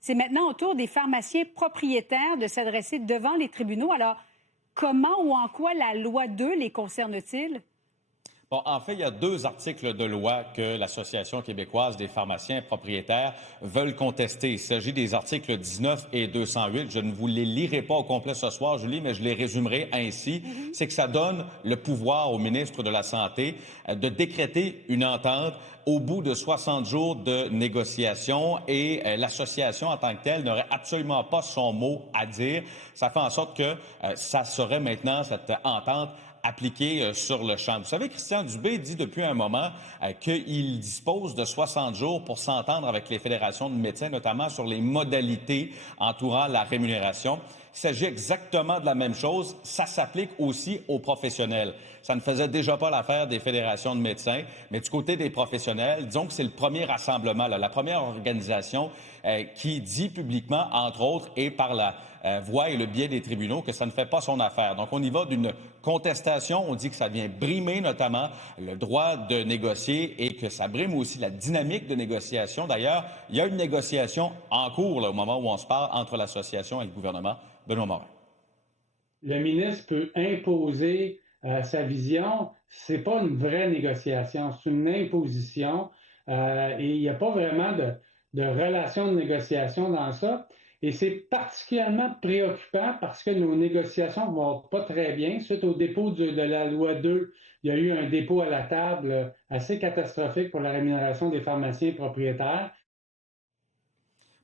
C'est maintenant au tour des pharmaciens propriétaires de s'adresser devant les tribunaux. Alors, comment ou en quoi la loi 2 les concerne-t-il? Bon, en fait, il y a deux articles de loi que l'Association québécoise des pharmaciens propriétaires veulent contester. Il s'agit des articles 19 et 208. Je ne vous les lirai pas au complet ce soir, Julie, mais je les résumerai ainsi. C'est que ça donne le pouvoir au ministre de la Santé de décréter une entente au bout de 60 jours de négociation et l'association en tant que telle n'aurait absolument pas son mot à dire. Ça fait en sorte que ça serait maintenant cette entente appliquée sur le champ. Vous savez, Christian Dubé dit depuis un moment qu'il dispose de 60 jours pour s'entendre avec les fédérations de médecins, notamment sur les modalités entourant la rémunération. Il s'agit exactement de la même chose. Ça s'applique aussi aux professionnels. Ça ne faisait déjà pas l'affaire des fédérations de médecins, mais du côté des professionnels, disons que c'est le premier rassemblement, la première organisation qui dit publiquement, entre autres, et par la voie et le biais des tribunaux, que ça ne fait pas son affaire. Donc, on y va d'une contestation. On dit que ça vient brimer notamment le droit de négocier et que ça brime aussi la dynamique de négociation. D'ailleurs, il y a une négociation en cours là, au moment où on se parle entre l'association et le gouvernement. Benoît Morin. Le ministre peut imposer sa vision. C'est pas une vraie négociation, c'est une imposition. Et il n'y a pas vraiment de relation de négociation dans ça. Et c'est particulièrement préoccupant parce que nos négociations vont pas très bien. Suite au dépôt de la loi 2, il y a eu un dépôt à la table assez catastrophique pour la rémunération des pharmaciens propriétaires.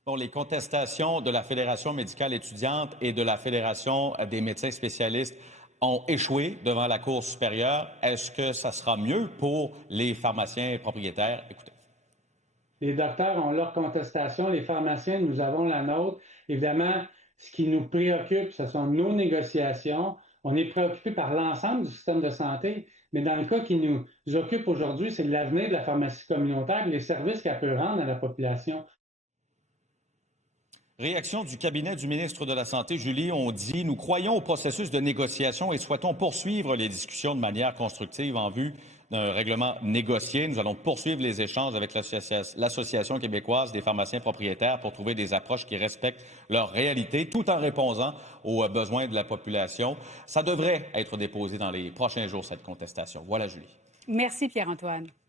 Bon, les contestations de la Fédération médicale étudiante et de la Fédération des médecins spécialistes ont échoué devant la Cour supérieure. Est-ce que ça sera mieux pour les pharmaciens propriétaires? Écoutez. Les docteurs ont leur contestation, les pharmaciens, nous avons la nôtre. Évidemment, ce qui nous préoccupe, ce sont nos négociations. On est préoccupé par l'ensemble du système de santé, mais dans le cas qui nous occupe aujourd'hui, c'est l'avenir de la pharmacie communautaire, les services qu'elle peut rendre à la population. Réaction du cabinet du ministre de la Santé, Julie, on dit « Nous croyons au processus de négociation et souhaitons poursuivre les discussions de manière constructive en vue d'un règlement négocié. Nous allons poursuivre les échanges avec l'Association québécoise des pharmaciens propriétaires pour trouver des approches qui respectent leur réalité tout en répondant aux besoins de la population. » Ça devrait être déposé dans les prochains jours, cette contestation. Voilà, Julie. Merci, Pierre-Antoine.